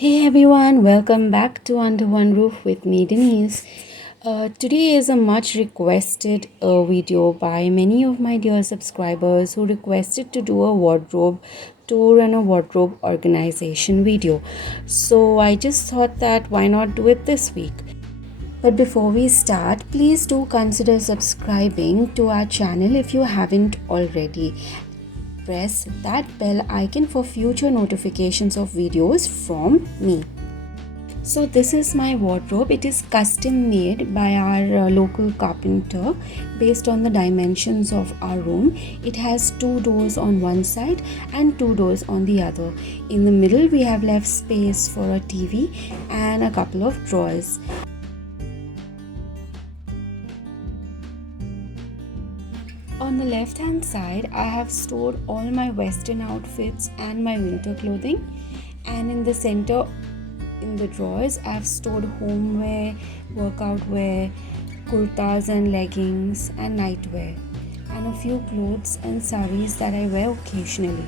Hey everyone, welcome back to Under One Roof with me, Denise. Today is a much requested video by many of my dear subscribers who requested to do a wardrobe tour and a wardrobe organization video. So I just thought that why not do it this week? But before we start, please do consider subscribing to our channel if you haven't already. Press that bell icon for future notifications of videos from me. So this is my wardrobe. It is custom made by our local carpenter based on the dimensions of our room. It has two doors on one side and two doors on the other. In the middle we have left space for a TV and a couple of drawers. On the left hand side I have stored all my western outfits and my winter clothing, and in the center in the drawers I've stored homeware, workout wear, kurtas and leggings and nightwear, and a few clothes and saris that I wear occasionally.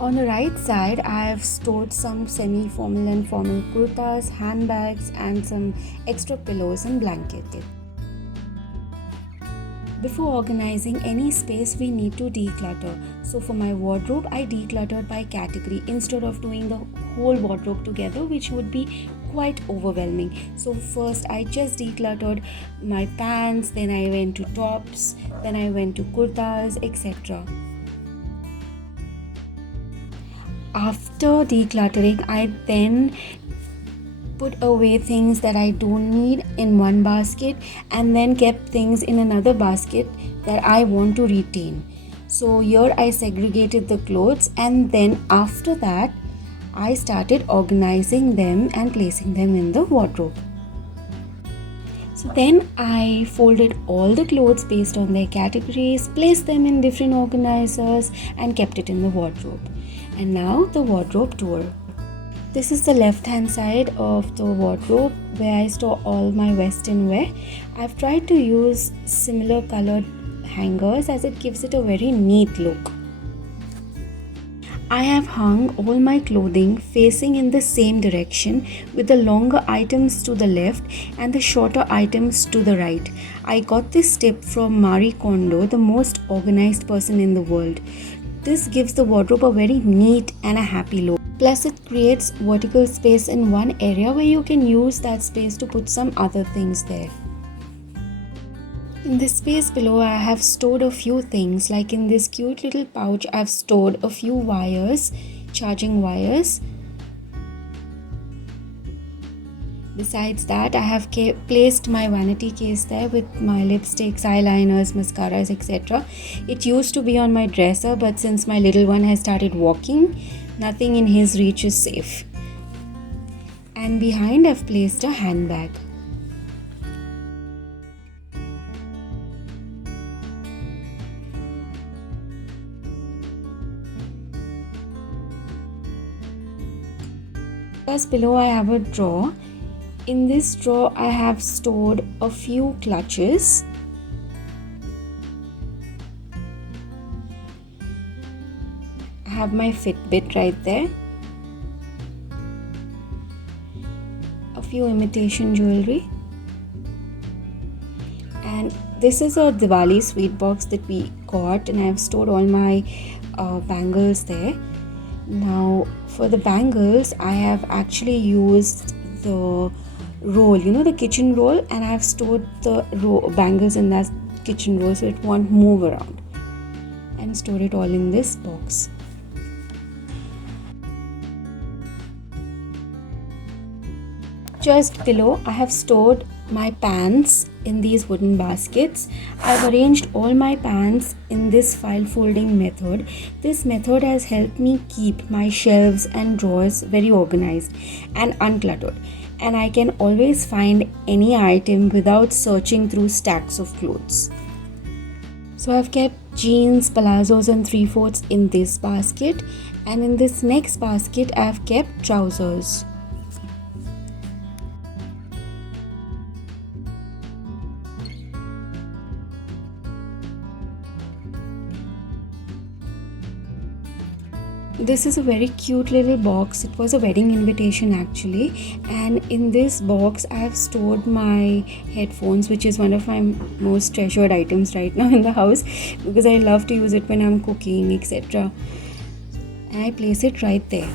On the right side I have stored some semi-formal and formal kurtas, handbags and some extra pillows and blankets. Before organizing any space, we need to declutter. So for my wardrobe, I decluttered by category instead of doing the whole wardrobe together, which would be quite overwhelming. So first I just decluttered my pants, then I went to tops, then I went to kurtas, etc. After decluttering, I then put away things that I don't need in one basket and then kept things in another basket that I want to retain. So here I segregated the clothes, and then after that I started organizing them and placing them in the wardrobe. So then I folded all the clothes based on their categories, placed them in different organizers and kept it in the wardrobe. And now the wardrobe tour. This is the left hand side of the wardrobe where I store all my western wear. I've tried to use similar colored hangers as it gives it a very neat look. I have hung all my clothing facing in the same direction, with the longer items to the left and the shorter items to the right. I got this tip from Marie Kondo, the most organized person in the world. This gives the wardrobe a very neat and a happy look. Plus, it creates vertical space in one area where you can use that space to put some other things there. In this space below, I have stored a few things, like in this cute little pouch, I've stored a few wires, charging wires. Besides that, I have placed my vanity case there with my lipsticks, eyeliners, mascaras, etc. It used to be on my dresser, but since my little one has started walking, nothing in his reach is safe. And behind I've placed a handbag. Just below I have a drawer. In this drawer I have stored a few clutches. I have my Fitbit right there. A few imitation jewelry. And this is a Diwali sweet box that we got, and I have stored all my bangles there. Now for the bangles, I have actually used the roll, the kitchen roll, and I have stored the bangles in that kitchen roll so it won't move around, and stored it all in this box. Just below I have stored my pans in these wooden baskets. I've arranged all my pans in this file folding method. This method has helped me keep my shelves and drawers very organized and uncluttered, and I can always find any item without searching through stacks of clothes. So I've kept jeans, palazzos and 3/4 in this basket, and in this next basket I've kept trousers. This is a very cute little box. It was a wedding invitation actually, and in this box I have stored my headphones, which is one of my most treasured items right now in the house because I love to use it when I'm cooking, etc. And I place it right there.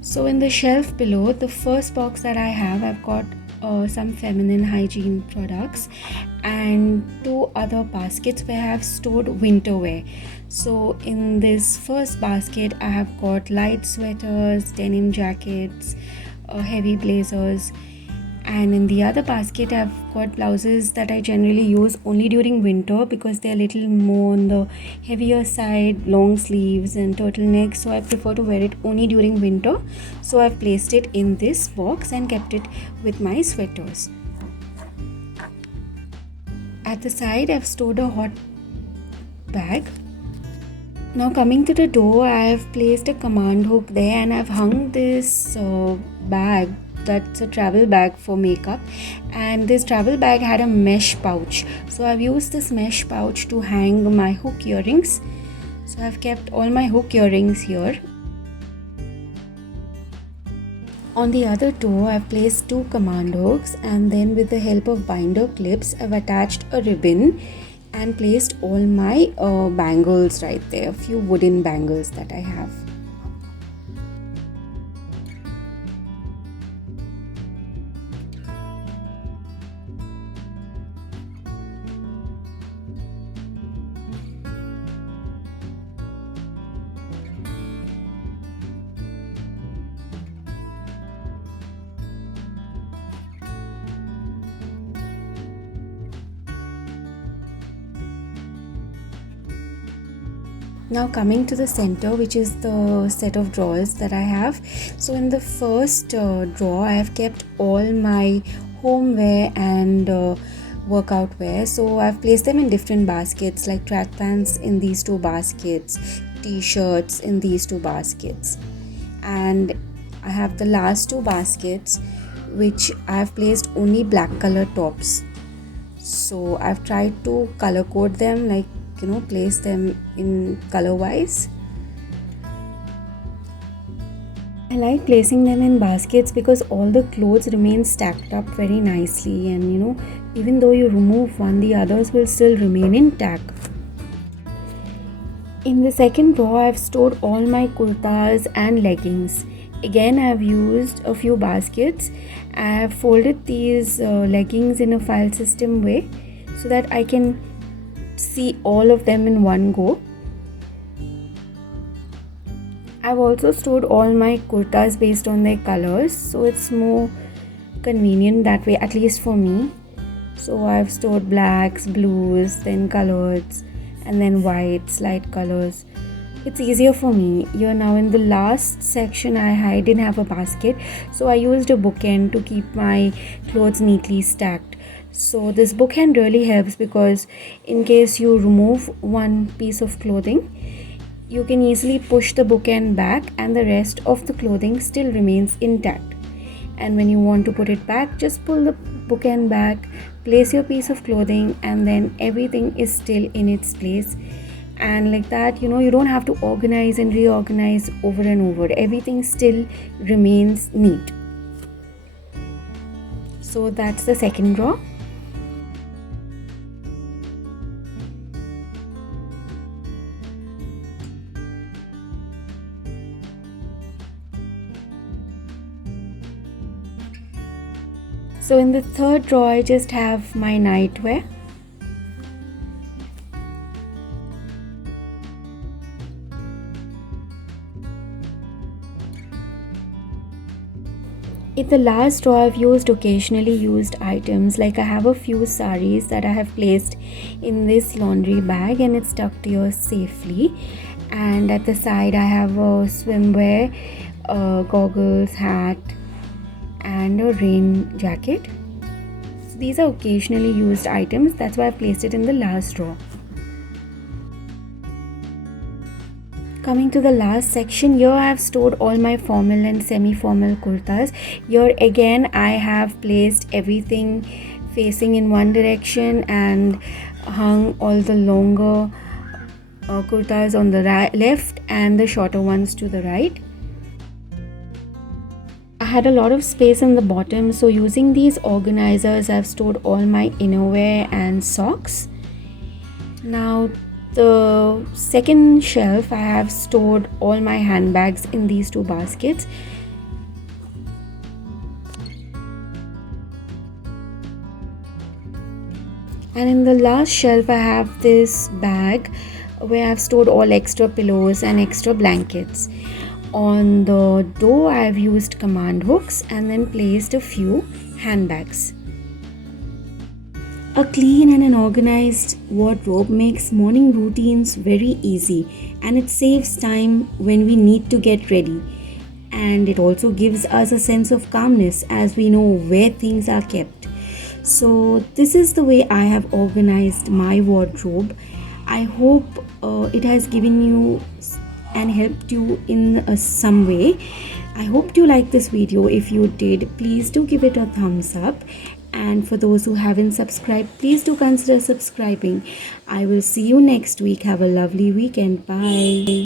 So in the shelf below, the first box that I have, I've got some feminine hygiene products and two other baskets where I have stored winter wear. So in this first basket, I have got light sweaters, denim jackets, heavy blazers, and in the other basket I've got blouses that I generally use only during winter because they're a little more on the heavier side, long sleeves and turtlenecks, so I prefer to wear it only during winter. So I've placed it in this box and kept it with my sweaters. At the side I've stored a hot bag. Now coming to the door, I've placed a command hook there and I've hung this bag. That's a travel bag for makeup, and this travel bag had a mesh pouch, so I've used this mesh pouch to hang my hook earrings. So I've kept all my hook earrings here. On the other door, I've placed two command hooks, and then with the help of binder clips, I've attached a ribbon and placed all my bangles right there, a few wooden bangles that I have. Now coming to the center, which is the set of drawers that I have. So in the first drawer, I have kept all my homeware and workout wear. So I've placed them in different baskets, like track pants in these two baskets, t-shirts in these two baskets. And I have the last two baskets which I have placed only black color tops. So I've tried to color code them, like place them in color wise. I like placing them in baskets because all the clothes remain stacked up very nicely, and even though you remove one, the others will still remain intact. In the second drawer, I've stored all my kurtas and leggings. Again, I've used a few baskets. I have folded these leggings in a file system way so that I can see all of them in one go. I've also stored all my kurtas based on their colors, so it's more convenient that way, at least for me. So I've stored blacks, blues, then colors, and then whites, light colors. It's easier for me. Here now in the last section I didn't have a basket, so I used a bookend to keep my clothes neatly stacked. So this bookend really helps because in case you remove one piece of clothing, you can easily push the bookend back and the rest of the clothing still remains intact. And when you want to put it back, just pull the bookend back, place your piece of clothing, and then everything is still in its place. And like that, you don't have to organize and reorganize over and over. Everything still remains neat. So that's the second drawer. So in the third drawer, I just have my nightwear. In the last drawer, I've used occasionally used items, like I have a few saris that I have placed in this laundry bag and it's tucked here safely. And at the side, I have a swimwear, goggles, hat, and a rain jacket. So these are occasionally used items, that's why I've placed it in the last drawer. Coming to the last section, here I have stored all my formal and semi-formal kurtas. Here again I have placed everything facing in one direction and hung all the longer kurtas on the left and the shorter ones to the right. I had a lot of space in the bottom, so using these organizers I've stored all my innerwear and socks. Now the second shelf, I have stored all my handbags in these two baskets. And in the last shelf I have this bag where I've stored all extra pillows and extra blankets. On the door I've used command hooks and then placed a few handbags. A clean and an organized wardrobe makes morning routines very easy, and it saves time when we need to get ready. And it also gives us a sense of calmness as we know where things are kept. So, this is the way I have organized my wardrobe. I hope it has given you and helped you in some way. I hope you like this video. If you did, please do give it a thumbs up, and for those who haven't subscribed, please do consider subscribing. I will see you next week. Have a lovely weekend. Bye.